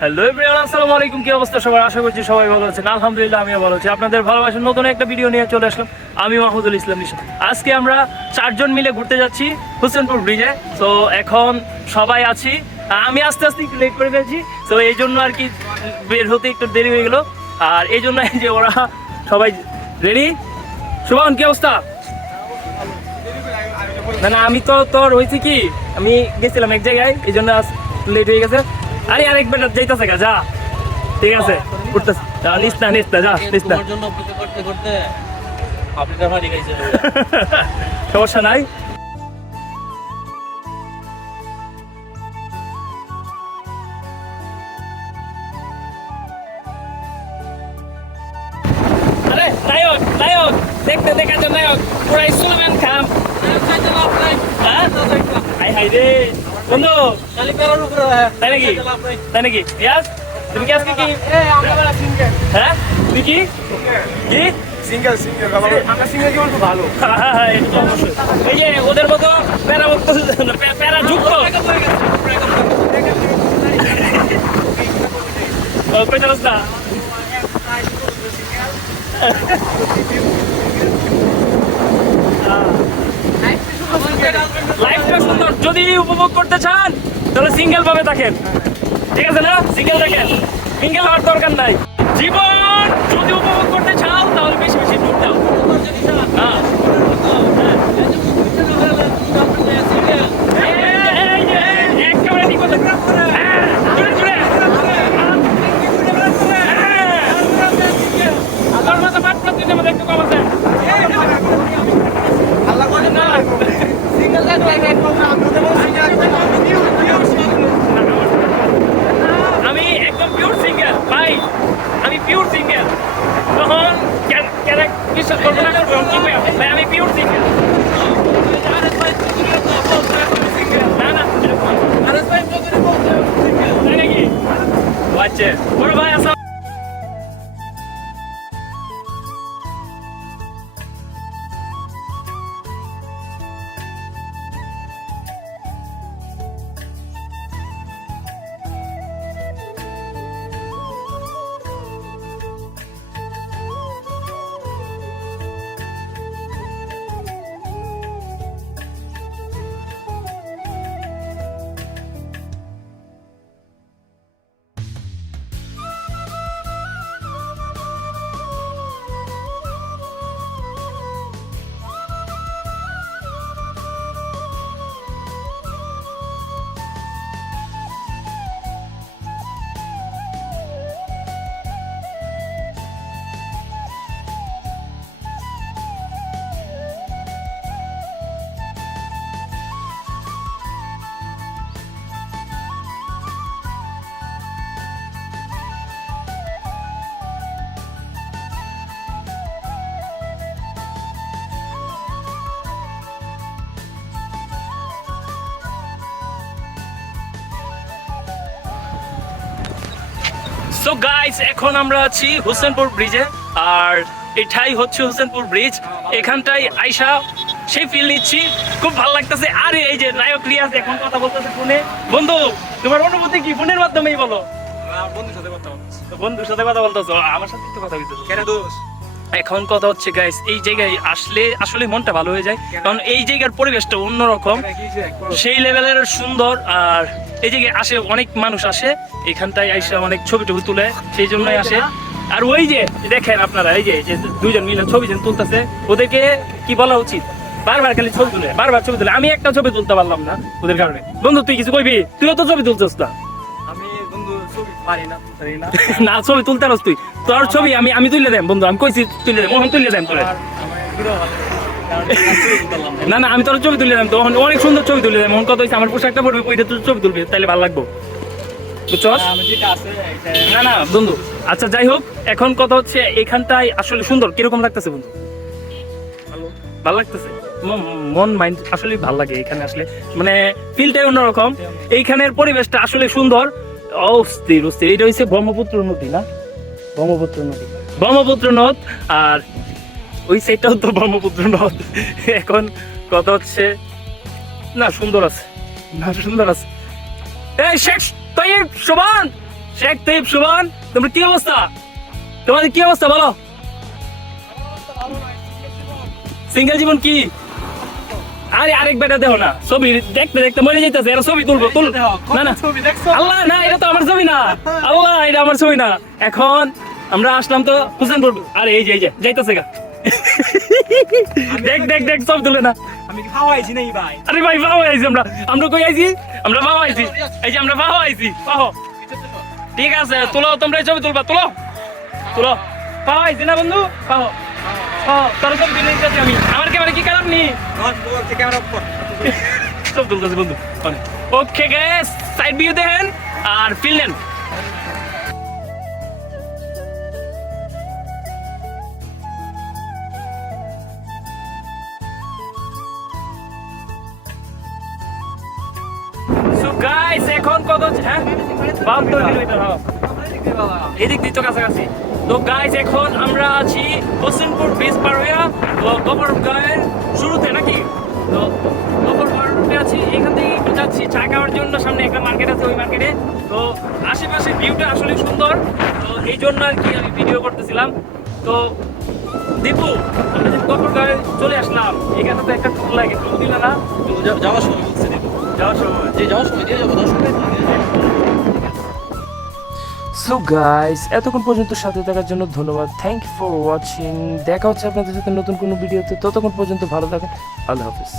Hello everyone, আসসালামু আলাইকুম। কি অবস্থা সবার? আশা করছি সবাই ভালো আছেন। আলহামদুলিল্লাহ আমিও ভালো আছি। আপনাদের ভালোবাসার নতুন একটা ভিডিও নিয়ে চলে আসলাম। আমি মাহমুদুল ইসলাম নিশা। আজকে আমরা 4 জন মিলে ঘুরতে যাচ্ছি হোসেনপুর ব্রিজে। তো এখন সবাই আছি, আমি আস্তে আস্তে একটু লেট করে ফেলছি, তো এই জন্য আর কি বের হতে একটু দেরি হয়ে গেল। আর এই জন্য যে ওরা সবাই রেডি। শুভন, কি অবস্থা? না আমি তো তোর হয়েছে কি, আমি গেছিলাম এক জায়গায়, এই জন্য লেট হয়ে গেছে। আরে আরেক বেটা যাইতেছে গা, যা ঠিক আছে, উঠতেছে, যা নিস না যা নিস না, সমস্যা নাই। আরে নায়ক নায়ক দেখতে দেখার জন্য নায়ক পুরাই সুলেমান খান। হাই হাই রে বন্ধু, তাই নাকি? তাই নাকি? ইয়াস, তুমি কি আজকে কি? হ্যাঁ তুই কি কি সিঙ্গেল আমরা সিঙ্গেল কি বলবো ভালো। এটা তো অবশ্যই। এই যে ওদের মতো প্যারা মুক্ত, প্যারা যুক্ত অবস্থা। লাইফটা সুন্দর, যদি উপভোগ করতে চান তাহলে সিঙ্গেল ভাবে থাকেন, ঠিক আছে না? সিঙ্গেল থাকেন, সিঙ্গেল হওয়ার দরকার নাই। জীবন যদি উপভোগ করতে চাও তাহলে বেশি বেশি ট্যুর দাও। হ্যাঁ একেবারে ঠিক কথা। হ্যাঁ, জোরে জোরে। আমার মাথা পাট পাট দিতে আমাদের একটু কম আছে। আল্লাহ করে না সিঙ্গেল আমি একদম পিওর সিঙ্গেল ভাই, আমি পিওর সিঙ্গেল। তখন কেন বিশ্বাস করবো না, কি ভাই আমি পিওর সিঙ্গেল। না না তাই নাকি? আচ্ছা বড় ভাই আসা। সো গাইস, এখন আমরা আছি হোসেনপুর ব্রিজে, আর এটাই হচ্ছে হোসেনপুর ব্রিজ। এখানটাই আইসা সেই ফিল নিচ্ছি, খুব ভালো লাগতেছে। আর এই যে নায়ক রিয়াজ এখন কথা বলতেছে ফোনে। বন্ধু, তোমার অনুভূতি কি? ফোনের মাধ্যমেই বলো। বন্ধুর সাথে কথা বলতেছো, আমার সাথে তো কথা বলতেছো কেন দোষ? এখন কথা হচ্ছে গাইস, এই জায়গায় আসলে আসলে মনটা ভালো হয়ে যায়, কারণ এই জায়গার পরিবেশটা অন্যরকম, সেই লেভেলের সুন্দর। আর এই জায়গায় আসে অনেক মানুষ আসে, এখানটায় এসে অনেক ছবি টবি তুলে, সেই জন্যই আসে। আর ওই যে দেখেন আপনারা, এই যে 2 জন মিলে ছবি তুলতেছে, ওদেরকে কি বলা উচিত? বারবার খালি ছবি তুলে, বারবার ছবি তুলে। আমি একটা ছবি তুলতে পারলাম না ওদের কারণে। বন্ধু তুই কিছু কইবি? তুইও তো ছবি তুলছিস না। আমি বন্ধু ছবি পারি না না ছবি তুলতে পারছ তুই, তোর ছবি আমি তুলে দেব বন্ধু, আমি কইছি তুলে দেব, ওখানে তুলে দেব তোরে। না না আমি তোর ছবি তুলে দেব, তো অনেক সুন্দর ছবি তুলে দেব। কত হয়েছে, আমার পোশাকটা পরবি, ওইটা তুই ছবি তুলবি, তাহলে ভালো লাগবো, বুঝছস? না না বন্ধু, আচ্ছা যাই হোক, এখন কথা হচ্ছে এখানটাই আসলে সুন্দর। কিরকম লাগতেছে বন্ধু? ভালো লাগতেছে, মন মাইন্ড আসলে ভালো লাগে এখানে আসলে, মানে ফিলটাই অন্যরকম। এইখানের পরিবেশটা আসলে সুন্দর, অস্থির অস্থির। এটা হচ্ছে ব্রহ্মপুত্র নদী, না? ব্রহ্মপুত্র নদ, আর ওই সাইডটাও তো ব্রহ্মপুত্র নদ। এখন কথা হচ্ছে, না সুন্দর আছে, না সুন্দর আছে। এই শেখ তাইব, শোভান শেখ তাইব সুমন, তোমার কি অবস্থা? তোমাদের কি অবস্থা বলো? সিঙ্গেল জীবন কি? আরে আরেক বেটা দেখো না, ছবি দেখতে দেখতে মরে যাইতেছে, এরা ছবি তুলবো তুল না না ছবি দেখছো? আল্লাহ না, এটা তো আমার ছবি না, আল্লাহ এটা আমার ছবি না। এখন আমরা আসলাম তো হুসেনপুর, আরে এই যে যাইতেছে গা। দেখ দেখ দেখ সব তুলে না। আমি কি খাওয়াইছি নাই ভাই? আরে ভাই বাবা আইছি, আমরা কই আইছি? আমরা বাবা আইছি, এই যে আমরা বাবা আইছি বাবা। ঠিক আছে তুলো, তোমরা এই ছবি তুলবা, তুলো তুলো। বাবা আইছি না বন্ধু, বাবা তোর ছবি তুলে নিতেছি আমি, আমার ক্যামেরা কি খারাপ নি? ক্যামেরা অফ কর। সব তুলতেছি বন্ধু। ওকে গাইস, সাইড ভিউ দেখেন আর ফিল নেন। সো গাইস এখন কত হচ্ছে? হ্যাঁ 72 কিলোমিটার। হ্যাঁ এদিক দিয়ে তো কাছাকাছি। তো গাইস এখন আমরা আছি হোসেনপুর ব্রিজ পার হইয়া তো গফরগাঁয়ের শুরুতে নাকি, তো গফরগাঁওতে আছি। এখান থেকে একটু যাচ্ছি চা খাওয়ার জন্য, সামনে একটা মার্কেট আছে, ওই মার্কেটে। তো আশেপাশে ভিউটা আসলে সুন্দর, তো এই জন্য আর কি আমি ভিডিও করতেছিলাম। তো দীপু, আমরা যে গফরগাঁয়ে চলে আসলাম, এখানে তো একটা টুল লাগে, টুল দিল না? যাওয়ার সময় বলছে দিব। যাওয়ার সময় যাওয়ার সময় দিয়ে যাবো 10 মিনিট। সো গাইস, এতক্ষণ পর্যন্ত সাথে থাকার জন্য ধন্যবাদ। Thank you for watching. দেখা হচ্ছে আপনাদের সাথে নতুন কোনো ভিডিওতে। ততক্ষণ পর্যন্ত ভালো থাকেন। আল্লাহ হাফিজ।